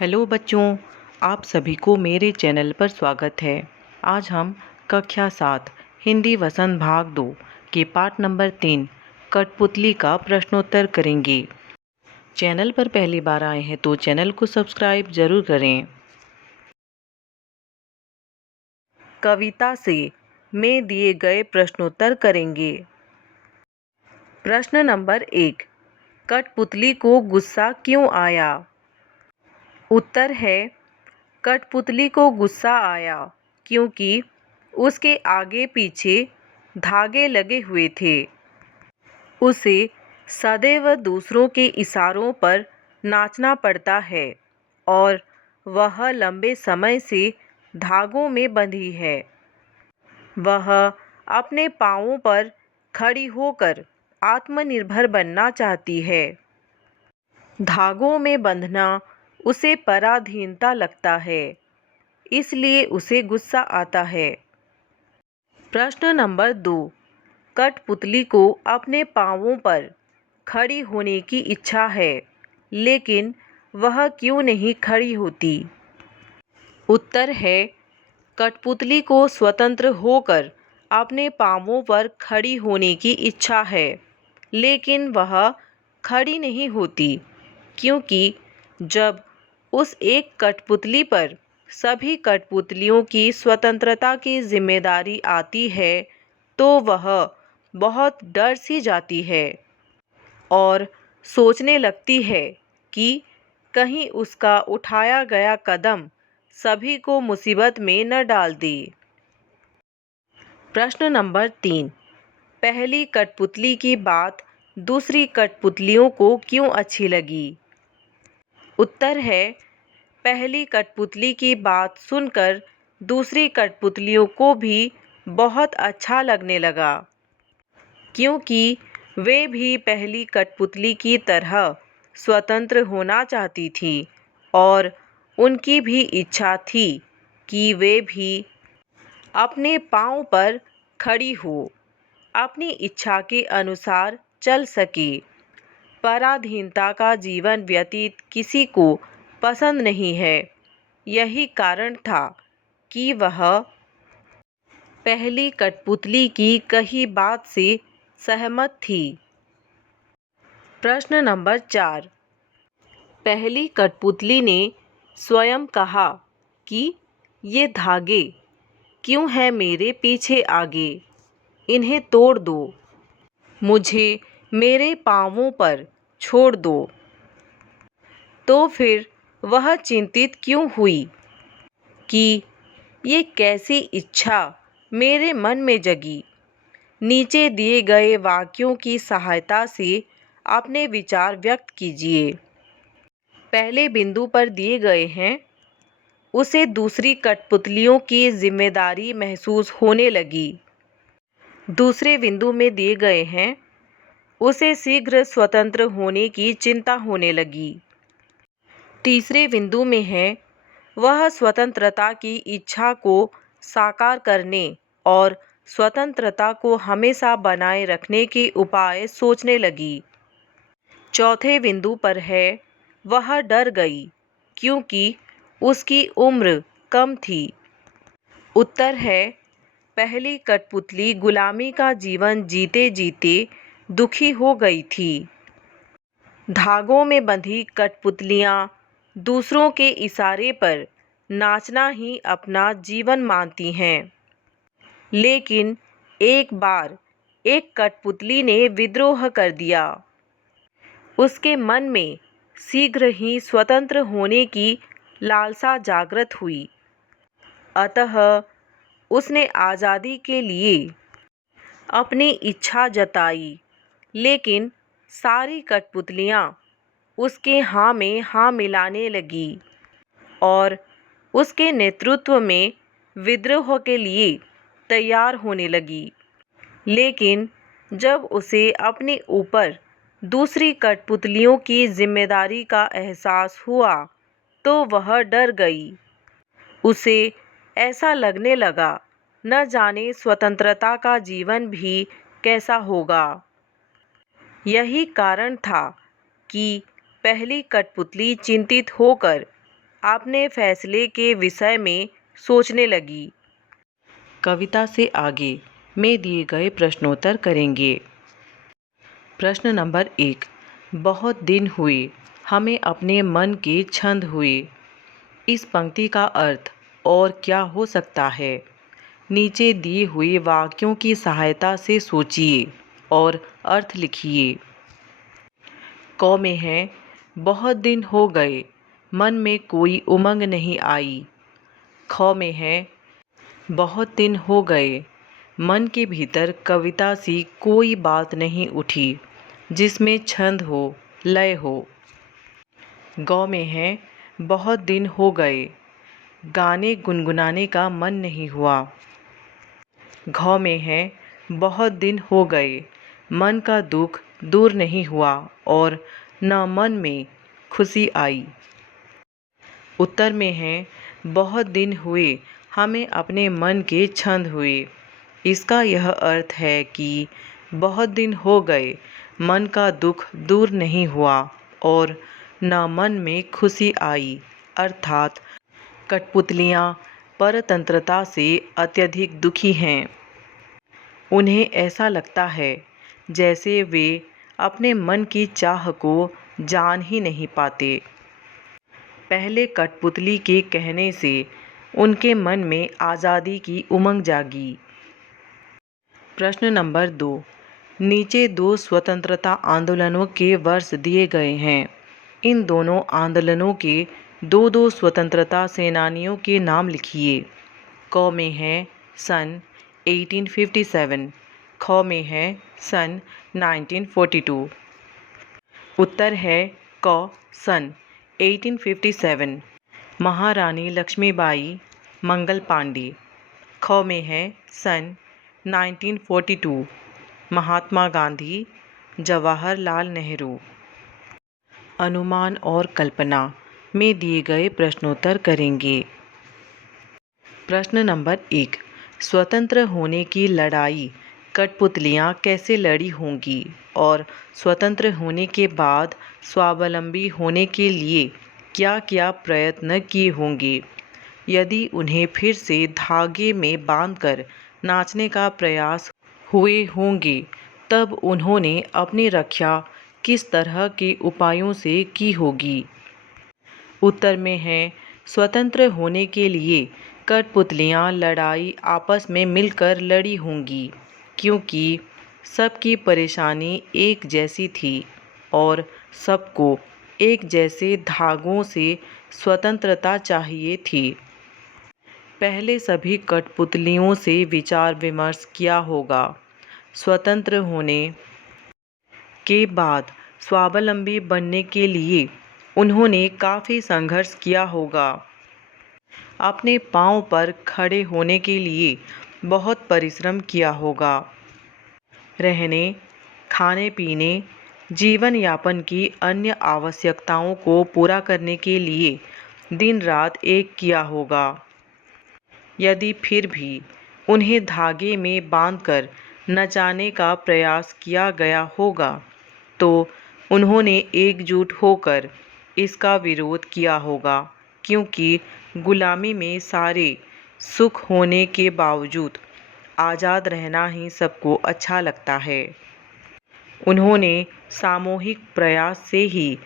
Hello बच्चों, आप सभी को मेरे चैनल पर स्वागत है। आज हम कक्षा 7 हिंदी वसंत भाग 2 के पाठ नंबर 3 कठपुतली का प्रश्नोत्तर करेंगे। चैनल पर पहली बार आए हैं तो चैनल को सब्सक्राइब जरूर करें। कविता से में दिए गए प्रश्नोत्तर करेंगे। प्रश्न नंबर 1, कठपुतली को गुस्सा क्यों आया? उत्तर है, कठपुतली को गुस्सा आया क्योंकि उसके आगे पीछे धागे लगे हुए थे। उसे सदैव दूसरों के इशारों पर नाचना पड़ता है और वह लंबे समय से धागों में बंधी है। वह अपने पाँवों पर खड़ी होकर आत्मनिर्भर बनना चाहती है। धागों में बंधना उसे पराधीनता लगता है, इसलिए उसे गुस्सा आता है। प्रश्न नंबर 2, कठपुतली को अपने पाँवों पर खड़ी होने की इच्छा है, लेकिन वह क्यों नहीं खड़ी होती? उत्तर है, कठपुतली को स्वतंत्र होकर अपने पाँवों पर खड़ी होने की इच्छा है, लेकिन वह खड़ी नहीं होती क्योंकि जब उस एक कठपुतली पर सभी कठपुतलियों की स्वतंत्रता की जिम्मेदारी आती है तो वह बहुत डर सी जाती है और सोचने लगती है कि कहीं उसका उठाया गया कदम सभी को मुसीबत में न डाल दे। प्रश्न नंबर 3, पहली कठपुतली की बात दूसरी कठपुतलियों को क्यों अच्छी लगी? उत्तर है, पहली कठपुतली की बात सुनकर दूसरी कठपुतलियों को भी बहुत अच्छा लगने लगा क्योंकि वे भी पहली कठपुतली की तरह स्वतंत्र होना चाहती थी और उनकी भी इच्छा थी कि वे भी अपने पाँव पर खड़ी हो, अपनी इच्छा के अनुसार चल सके। पराधीनता का जीवन व्यतीत किसी को पसंद नहीं है। यही कारण था कि वह पहली कठपुतली की कही बात से सहमत थी। प्रश्न नंबर 4, पहली कठपुतली ने स्वयं कहा कि ये धागे क्यों हैं मेरे पीछे आगे, इन्हें तोड़ दो, मुझे मेरे पाँवों पर छोड़ दो। तो फिर वह चिंतित क्यों हुई कि ये कैसी इच्छा मेरे मन में जगी? नीचे दिए गए वाक्यों की सहायता से अपने विचार व्यक्त कीजिए। पहले बिंदु पर दिए गए हैं, उसे दूसरी कठपुतलियों की जिम्मेदारी महसूस होने लगी। दूसरे बिंदु में दिए गए हैं, उसे शीघ्र स्वतंत्र होने की चिंता होने लगी। तीसरे बिंदु में है, वह स्वतंत्रता की इच्छा को साकार करने और स्वतंत्रता को हमेशा बनाए रखने के उपाय सोचने लगी। चौथे बिंदु पर है, वह डर गई क्योंकि उसकी उम्र कम थी। उत्तर है, पहली कठपुतली गुलामी का जीवन जीते जीते दुखी हो गई थी। धागों में बंधी कठपुतलियाँ दूसरों के इशारे पर नाचना ही अपना जीवन मानती हैं। लेकिन एक बार एक कठपुतली ने विद्रोह कर दिया। उसके मन में शीघ्र ही स्वतंत्र होने की लालसा जागृत हुई। अतः उसने आज़ादी के लिए अपनी इच्छा जताई, लेकिन सारी कठपुतलियाँ उसके हाँ में हाँ मिलाने लगी और उसके नेतृत्व में विद्रोह के लिए तैयार होने लगी। लेकिन जब उसे अपने ऊपर दूसरी कठपुतलियों की जिम्मेदारी का एहसास हुआ तो वह डर गई। उसे ऐसा लगने लगा, न जाने स्वतंत्रता का जीवन भी कैसा होगा। यही कारण था कि पहली कठपुतली चिंतित होकर आपने फैसले के विषय में सोचने लगी। कविता से आगे में दिए गए प्रश्नोत्तर करेंगे। प्रश्न नंबर 1। बहुत दिन हुए हमें अपने मन के छंद हुए। इस पंक्ति का अर्थ और क्या हो सकता है? नीचे दिए हुए वाक्यों की सहायता से सोचिए और अर्थ लिखिए। क में है बहुत दिन हो गए, मन में कोई उमंग नहीं आई। ख में है बहुत दिन हो गए, मन के भीतर कविता सी कोई बात नहीं उठी जिसमें छंद हो, लय हो। ग में है बहुत दिन हो गए, गाने गुनगुनाने का मन नहीं हुआ। घ में है बहुत दिन हो गए, मन का दुख दूर नहीं हुआ और न मन में खुशी आई। उत्तर में है बहुत दिन हुए हमें अपने मन के छंद हुए। इसका यह अर्थ है कि बहुत दिन हो गए, मन का दुख दूर नहीं हुआ और न मन में खुशी आई, अर्थात कठपुतलियाँ परतंत्रता से अत्यधिक दुखी हैं। उन्हें ऐसा लगता है जैसे वे अपने मन की चाह को जान ही नहीं पाते। पहले कठपुतली के कहने से उनके मन में आज़ादी की उमंग जागी। प्रश्न नंबर 2। नीचे 2 स्वतंत्रता आंदोलनों के वर्ष दिए गए हैं। इन दोनों आंदोलनों के 2 स्वतंत्रता सेनानियों के नाम लिखिए। क में है सन 1857, ख में है सन 1942। उत्तर है क सन 1857 महारानी लक्ष्मीबाई मंगल पांडे। ख में है सन 1942 महात्मा गांधी जवाहरलाल नेहरू। अनुमान और कल्पना में दिए गए प्रश्नोत्तर करेंगे। प्रश्न नंबर 1। स्वतंत्र होने की लड़ाई कठपुतलियाँ कैसे लड़ी होंगी और स्वतंत्र होने के बाद स्वावलंबी होने के लिए क्या क्या प्रयत्न किए होंगे? यदि उन्हें फिर से धागे में बांधकर नाचने का प्रयास हुए होंगे, तब उन्होंने अपनी रक्षा किस तरह के उपायों से की होगी? उत्तर में है स्वतंत्र होने के लिए कठपुतलियाँ लड़ाई आपस में मिलकर लड़ी होंगी, क्योंकि सबकी परेशानी एक जैसी थी और सबको एक जैसे धागों से स्वतंत्रता चाहिए थी। पहले सभी कठपुतलियों से विचार विमर्श किया होगा। स्वतंत्र होने के बाद स्वावलंबी बनने के लिए उन्होंने काफ़ी संघर्ष किया होगा। अपने पाँव पर खड़े होने के लिए बहुत परिश्रम किया होगा। रहने, खाने पीने, जीवन यापन की अन्य आवश्यकताओं को पूरा करने के लिए दिन रात एक किया होगा। यदि फिर भी उन्हें धागे में बांधकर नचाने का प्रयास किया गया होगा, तो उन्होंने एकजुट होकर इसका विरोध किया होगा, क्योंकि गुलामी में सारे सुख होने के बावजूद आज़ाद रहना ही सबको अच्छा लगता है। उन्होंने सामूहिक प्रयास से ही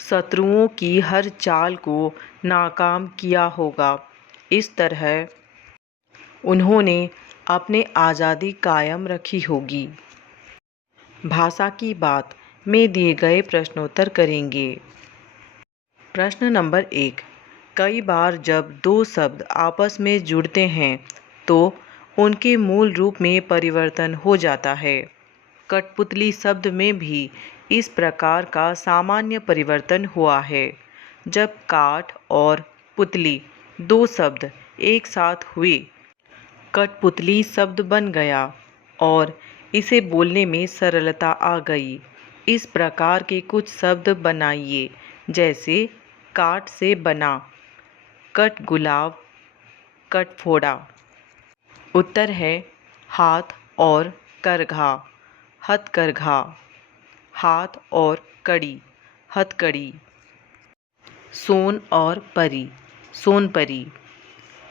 शत्रुओं की हर चाल को नाकाम किया होगा। इस तरह उन्होंने अपनी आज़ादी कायम रखी होगी। भाषा की बात में दिए गए प्रश्नोत्तर करेंगे। प्रश्न नंबर 1। कई बार जब 2 शब्द आपस में जुड़ते हैं तो उनके मूल रूप में परिवर्तन हो जाता है। कठपुतली शब्द में भी इस प्रकार का सामान्य परिवर्तन हुआ है। जब काठ और पुतली 2 शब्द एक साथ हुए, कठपुतली शब्द बन गया और इसे बोलने में सरलता आ गई। इस प्रकार के कुछ शब्द बनाइए, जैसे काठ से बना, कठगुलाब, कठफोड़ा। उत्तर है हाथ और करघा, हथकरघा। हाथ और कड़ी, हथकड़ी। सोन और परी, सोनपरी।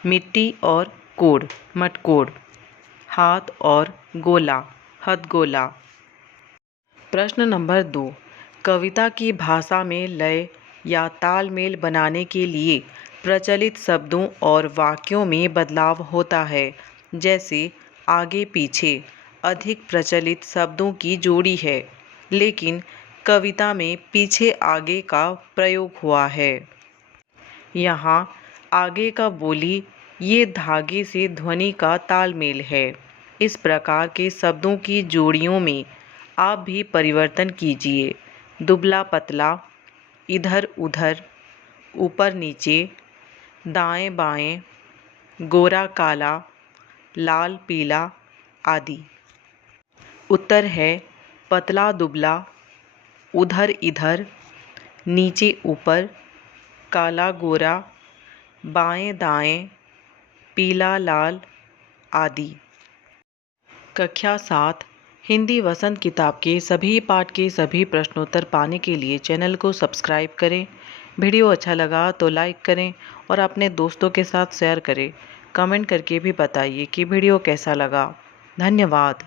मिट्टी और कोड़, मटकोड़। हाथ और गोला, हथगोला। प्रश्न नंबर 2, कविता की भाषा में लय या तालमेल बनाने के लिए प्रचलित शब्दों और वाक्यों में बदलाव होता है। जैसे आगे पीछे अधिक प्रचलित शब्दों की जोड़ी है, लेकिन कविता में पीछे आगे का प्रयोग हुआ है। यहाँ आगे का बोली ये धागे से ध्वनि का तालमेल है। इस प्रकार के शब्दों की जोड़ियों में आप भी परिवर्तन कीजिए। दुबला पतला, इधर उधर, ऊपर नीचे, दाएं बाएं, गोरा काला, लाल पीला आदि। उत्तर है पतला दुबला, उधर इधर, नीचे ऊपर, काला गोरा, बाएं दाएं, पीला लाल आदि। कक्षा 7 हिंदी वसंत किताब के सभी पाठ के सभी प्रश्नोत्तर पाने के लिए चैनल को सब्सक्राइब करें। वीडियो अच्छा लगा तो लाइक करें और अपने दोस्तों के साथ शेयर करें। कमेंट करके भी बताइए कि वीडियो कैसा लगा। धन्यवाद।